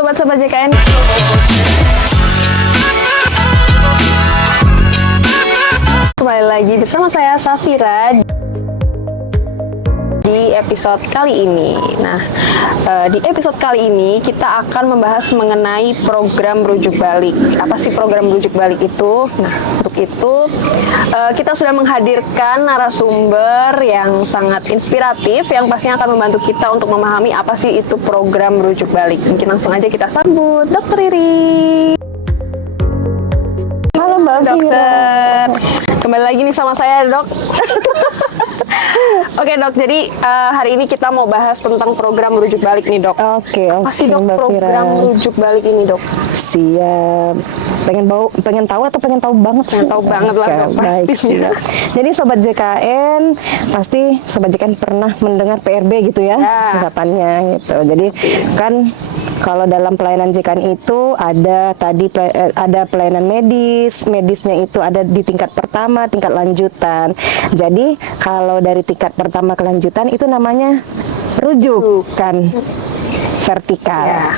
sobat-sobat JKN. Kembali lagi bersama saya Safira di episode kali ini. Nah, di episode kali ini kita akan membahas mengenai program rujuk balik. Apa sih program rujuk balik itu? Nah, untuk itu kita sudah menghadirkan narasumber yang sangat inspiratif yang pastinya akan membantu kita untuk memahami apa sih itu program rujuk balik. Mungkin langsung aja kita sambut Dr. Riri. Halo Mbak Dokter. Kembali lagi nih sama saya, Dok. Oke Dok, jadi hari ini kita mau bahas tentang program rujuk balik nih Dok. Oke, Apa sih Dok Mbak program Fira. rujuk balik ini Dok? Siap. Pengen tahu atau pengen tahu banget sih? Pengen tahu banget lah, Dok, Baik, pastinya. siap. Jadi Sobat JKN, pasti Sobat JKN pernah mendengar PRB gitu ya, Ya. singkatannya gitu. Jadi kan kalau dalam pelayanan JKN itu ada ada pelayanan medisnya itu ada di tingkat pertama, tingkat lanjutan. Jadi kalau dari tingkat pertama ke lanjutan itu namanya rujukan vertikal. Ya.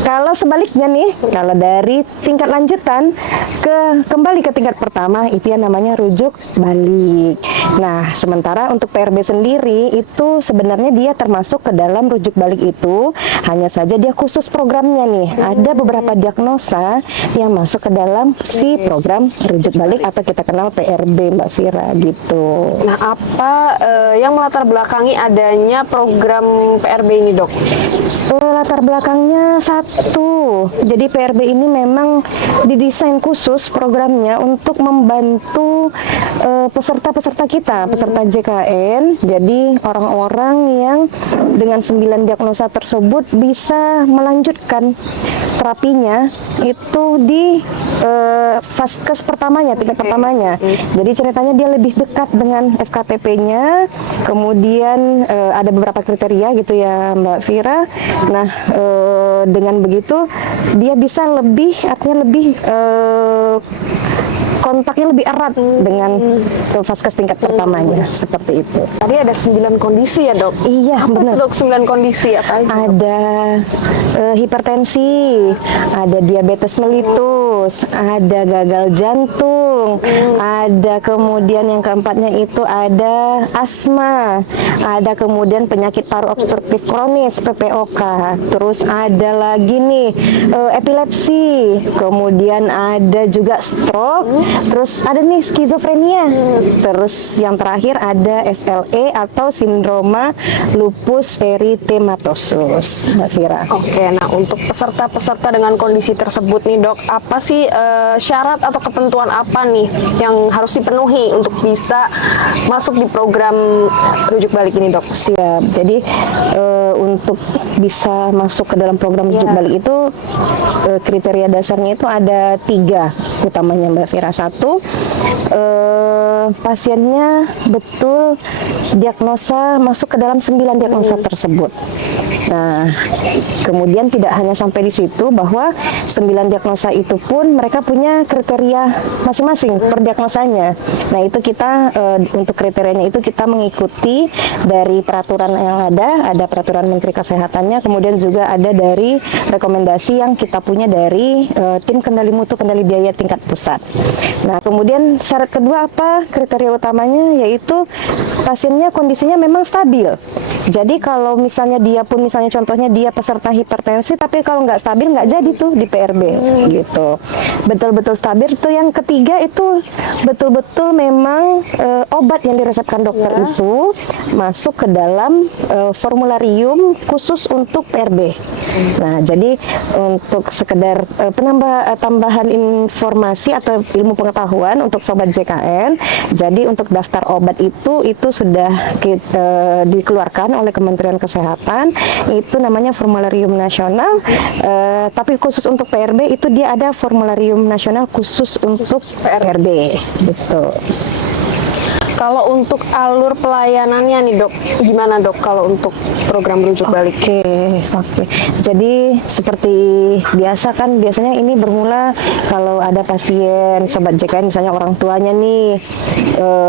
Kalau sebaliknya nih, kalau dari tingkat lanjutan kembali ke tingkat pertama itu yang namanya rujuk balik. Nah, sementara untuk PRB sendiri itu sebenarnya dia termasuk ke dalam rujuk balik itu, hanya saja dia khusus programnya nih. Ada beberapa diagnosa yang masuk ke dalam si program rujuk balik atau kita kenal PRB Mbak Fira gitu. Nah, apa yang melatar belakangi adanya program PRB ini Dok? Latar belakangnya satu, jadi PRB ini memang didesain khusus programnya untuk membantu peserta-peserta kita, peserta JKN. Jadi orang-orang yang dengan 9 diagnosa tersebut bisa melanjutkan terapinya itu di vaskes pertamanya, tingkat pertamanya. Jadi ceritanya dia lebih dekat dengan FKTP-nya, kemudian ada beberapa kriteria gitu ya Mbak Fira. Nah, dengan begitu dia bisa lebih, artinya lebih kontaknya lebih erat dengan vaskes tingkat pertamanya, seperti itu. Tadi ada 9 kondisi ya Dok? Iya, benar. Dok, 9 kondisi apa aja? Dok? Ada hipertensi, ada diabetes mellitus, ada gagal jantung, ada kemudian yang keempatnya itu ada asma, ada kemudian penyakit paru obstruktif kronis (PPOK), terus ada lagi nih epilepsi, kemudian ada juga stroke, terus ada nih skizofrenia, terus yang terakhir ada SLE atau sindroma lupus erythematosus, Mbak Fira. Oke, nah untuk peserta-peserta dengan kondisi tersebut nih Dok, apa sih syarat atau ketentuan apa nih yang harus dipenuhi untuk bisa masuk di program rujuk balik ini Dok? Siap. Jadi untuk bisa masuk ke dalam program rujuk balik itu kriteria dasarnya itu ada 3 utamanya Mbak Fira. Satu, pasiennya betul diagnosa masuk ke dalam 9 diagnosa tersebut. Nah, kemudian tidak hanya sampai di situ, bahwa 9 diagnosa itu pun mereka punya kriteria masing-masing per diagnosanya. Nah, itu kita untuk kriterianya itu kita mengikuti dari peraturan yang ada peraturan Menteri Kesehatannya, kemudian juga ada dari rekomendasi yang kita punya dari tim kendali mutu kendali biaya tingkat pusat. Nah, kemudian syarat kedua apa? Kriteria utamanya yaitu pasiennya kondisinya memang stabil. Jadi kalau misalnya dia pun misalnya contohnya dia peserta hipertensi, tapi kalau nggak stabil nggak jadi tuh di PRB gitu. Betul-betul stabil. Itu yang ketiga itu betul-betul memang obat yang diresepkan dokter itu masuk ke dalam formularium khusus untuk PRB. Nah, jadi untuk sekedar tambahan informasi atau ilmu pengetahuan untuk sobat JKN. Jadi untuk daftar obat itu sudah dikeluarkan oleh Kementerian Kesehatan. Itu namanya formularium nasional. Tapi khusus untuk PRB itu dia ada formularium nasional khusus untuk PRB. Gitu. Kalau untuk alur pelayanannya nih dok, gimana dok kalau untuk program rujuk balik? Oke. Jadi seperti biasa kan, biasanya ini bermula kalau ada pasien sobat JKN, misalnya orang tuanya nih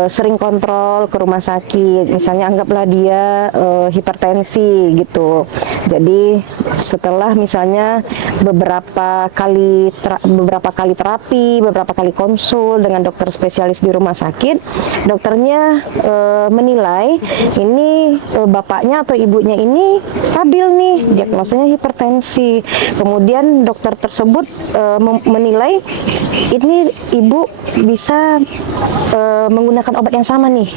sering kontrol ke rumah sakit, misalnya anggaplah dia hipertensi gitu. Jadi setelah misalnya beberapa kali terapi, beberapa kali konsul dengan dokter spesialis di rumah sakit, dokternya menilai ini bapaknya atau ibunya ini stabil nih, diagnosanya hipertensi. Kemudian dokter tersebut menilai ini ibu bisa menggunakan obat yang sama nih.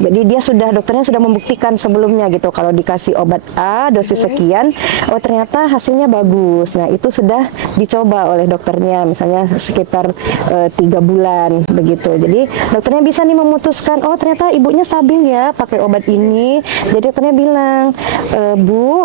Jadi dokternya sudah membuktikan sebelumnya gitu, kalau dikasih obat A dosis sekian, oh ternyata hasilnya bagus. Nah itu sudah dicoba oleh dokternya, misalnya sekitar 3 bulan begitu. Jadi dokternya bisa nih memutuskan, oh ternyata ibunya stabil ya pakai obat ini. Jadi dokternya bilang, Bu,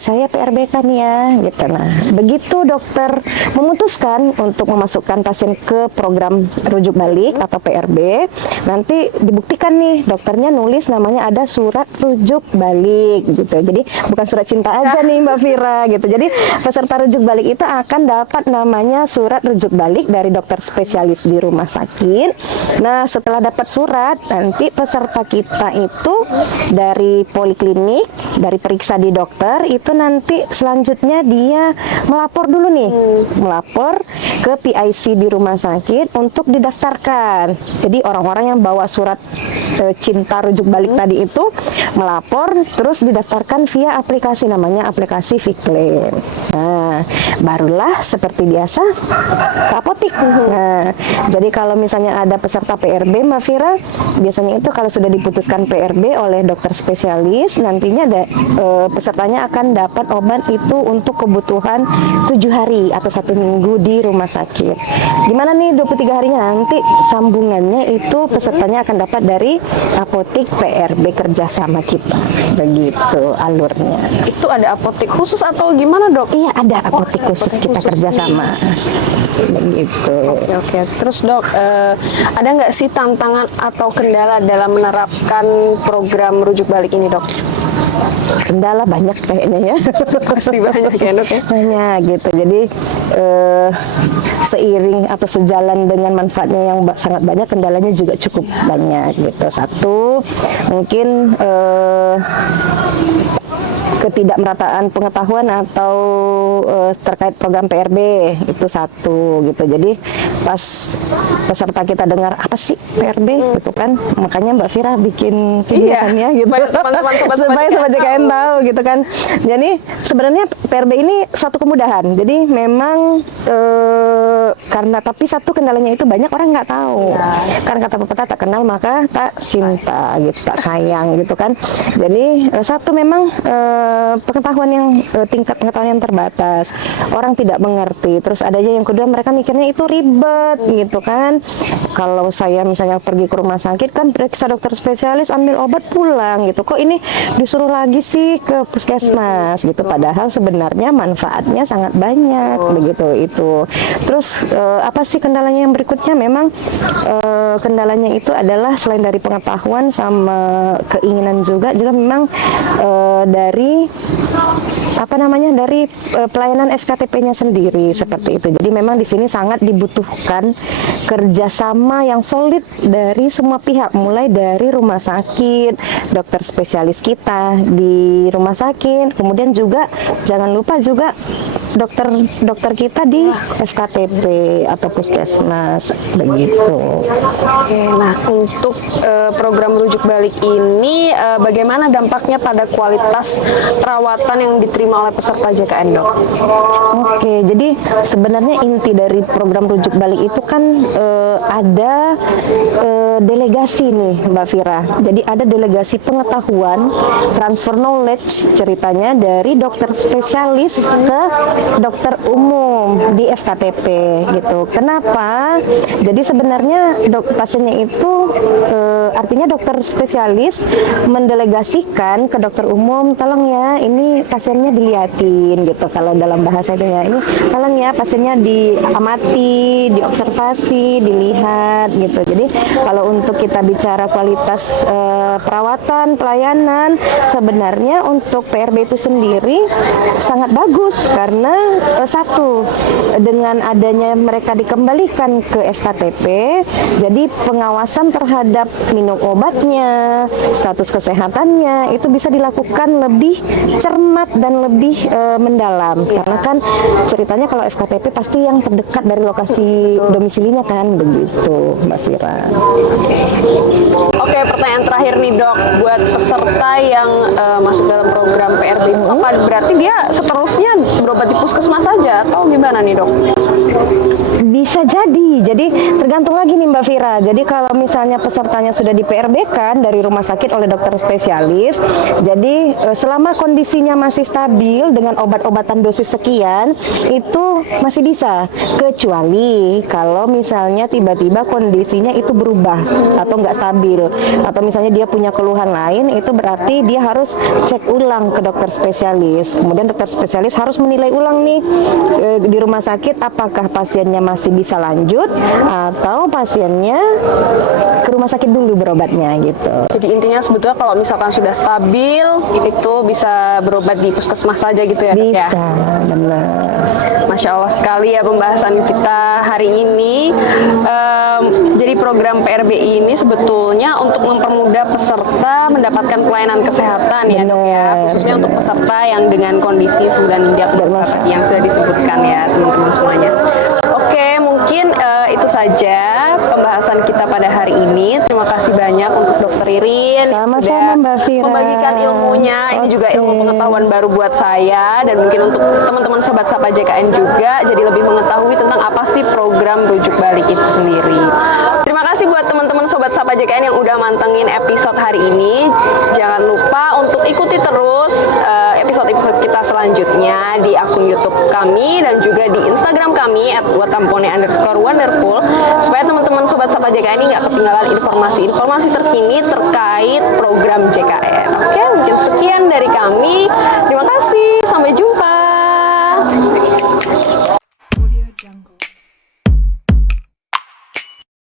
saya PRB kan ya, gitu. Nah begitu dokter memutuskan untuk memasukkan pasien ke program rujuk balik atau PRB, nanti dibuktikan nih, dokternya nulis namanya ada surat rujuk balik gitu. Jadi bukan surat cinta aja nih Mbak Fira gitu. Jadi peserta rujuk balik itu akan dapat namanya surat rujuk balik dari dokter spesialis di rumah sakit. Nah setelah dapat surat, nanti peserta kita itu dari poliklinik, dari periksa di dokter, itu nanti selanjutnya dia melapor dulu nih, melapor ke PIC di rumah sakit untuk didaftarkan. Jadi orang-orang yang bawa surat cinta rujuk balik tadi itu melapor, terus didaftarkan via aplikasi, namanya aplikasi Viclaim. Nah, barulah seperti biasa ke apotik. Nah, jadi kalau misalnya ada peserta PRB, Mbak Fira, biasanya itu kalau sudah diputuskan PRB oleh dokter spesialis, nantinya pesertanya akan dapat obat itu untuk kebutuhan 7 hari atau 1 minggu di rumah sakit. Gimana nih 23 harinya? Nanti sambungannya itu pesertanya akan dapat dari apotik PRB kerjasama kita, begitu alurnya. Itu ada apotik khusus atau gimana dok? Iya, ada apotik khusus kita kerjasama, begitu. Oke. Terus dok, ada nggak sih tantangan atau kendala dalam menerapkan program rujuk balik ini dok? Kendala banyak kayaknya ya. Pasti banyak ya dok ya? Banyak gitu. Jadi seiring atau sejalan dengan manfaatnya yang sangat banyak, kendalanya juga cukup banyak gitu. Satu, mungkin ketidakmerataan pengetahuan atau terkait program PRB, itu satu gitu. Jadi pas peserta kita dengar apa sih PRB gitu kan, makanya Mbak Fira bikin video kan ya gitu, supaya sobat JKN tahu gitu kan. Jadi sebenarnya PRB ini suatu kemudahan. Jadi memang karena tapi satu kendalanya itu banyak orang nggak tahu. Kan kata pepatah, tak kenal maka tak cinta gitu, tak sayang gitu kan. Jadi satu memang pengetahuan yang tingkat pengetahuan yang terbatas, orang tidak mengerti. Terus ada aja yang kedua, mereka mikirnya itu ribet gitu kan. Kalau saya misalnya pergi ke rumah sakit kan periksa dokter spesialis, ambil obat pulang gitu, kok ini disuruh lagi sih ke puskesmas gitu, padahal sebenarnya manfaatnya sangat banyak begitu itu. Terus apa sih kendalanya yang berikutnya? Memang kendalanya itu adalah selain dari pengetahuan sama keinginan juga memang dari dari pelayanan FKTP-nya sendiri seperti itu. Jadi memang di sini sangat dibutuhkan kerjasama yang solid dari semua pihak, mulai dari rumah sakit, dokter spesialis kita di rumah sakit, kemudian juga jangan lupa juga dokter kita di FKTP atau puskesmas begitu. Oke, nah untuk program rujuk balik ini bagaimana dampaknya pada kualitas perawatan yang diterima oleh peserta JKN dok? Oke, jadi sebenarnya inti dari program rujuk balik itu kan ada delegasi nih Mbak Fira. Jadi ada delegasi pengetahuan, transfer knowledge ceritanya dari dokter spesialis ke dokter umum di FKTP gitu. Kenapa? Jadi sebenarnya pasiennya itu artinya dokter spesialis mendelegasikan ke dokter umum, tolong ya ini pasiennya dilihatin gitu. Kalau dalam bahasa itu ya, ini tolong ya pasiennya diamati, diobservasi, dilihat gitu. Jadi kalau untuk kita bicara kualitas perawatan, pelayanan, sebenarnya untuk PRB itu sendiri sangat bagus karena satu, dengan adanya mereka dikembalikan ke FKTP, jadi pengawasan terhadap minum obatnya, status kesehatannya itu bisa dilakukan lebih cermat dan lebih mendalam. Karena kan ceritanya kalau FKTP pasti yang terdekat dari lokasi domisilinya kan, begitu Mbak Fira. Oke, pertanyaan terakhir nih dok, buat peserta yang masuk dalam program PRB itu apa berarti dia seterusnya berobat di puskesmas saja atau gimana nih dok? Bisa jadi tergantung lagi nih Mbak Fira. Jadi kalau misalnya pesertanya sudah di PRB kan dari rumah sakit oleh dokter spesialis, jadi selama kondisinya masih stabil dengan obat-obatan dosis sekian, itu masih bisa. Kecuali kalau misalnya tiba-tiba kondisinya itu berubah atau nggak stabil, atau misalnya dia punya keluhan lain, itu berarti dia harus cek ulang ke dokter spesialis. Kemudian dokter spesialis harus menilai ulang nih di rumah sakit apakah pasiennya masih bisa lanjut atau pasiennya ke rumah sakit dulu berobatnya gitu. Jadi intinya sebetulnya kalau misalkan sudah stabil itu bisa berobat di puskesmas saja gitu ya dok ya? Bisa, benar. Masya Allah sekali ya pembahasan kita hari ini. Jadi program PRBI ini sebetulnya untuk mempermudah peserta mendapatkan pelayanan kesehatan ya dok ya, khususnya untuk peserta yang dengan kondisi 9 diagnosa yang sudah disebutkan ya teman-teman semuanya. Oke, mungkin itu saja pembahasan kita pada hari ini. Terima kasih banyak untuk Dokter Irin yang sudah Mbak Fira membagikan ilmunya. Ini juga ilmu pengetahuan baru buat saya dan mungkin untuk teman-teman sobat Sapa JKN juga, jadi lebih mengetahui tentang apa sih program rujuk balik itu sendiri. Terima kasih buat teman-teman sobat Sapa JKN yang udah mantengin episode hari ini. Jangan lupa untuk ikuti terus episode-episode kita selanjutnya di akun YouTube kami dan juga di Instagram kami @watampone_wonderful supaya teman-teman sobat Sapa JKN ini nggak ketinggalan informasi-informasi terkini terkait program JKN. Oke, mungkin sekian dari kami.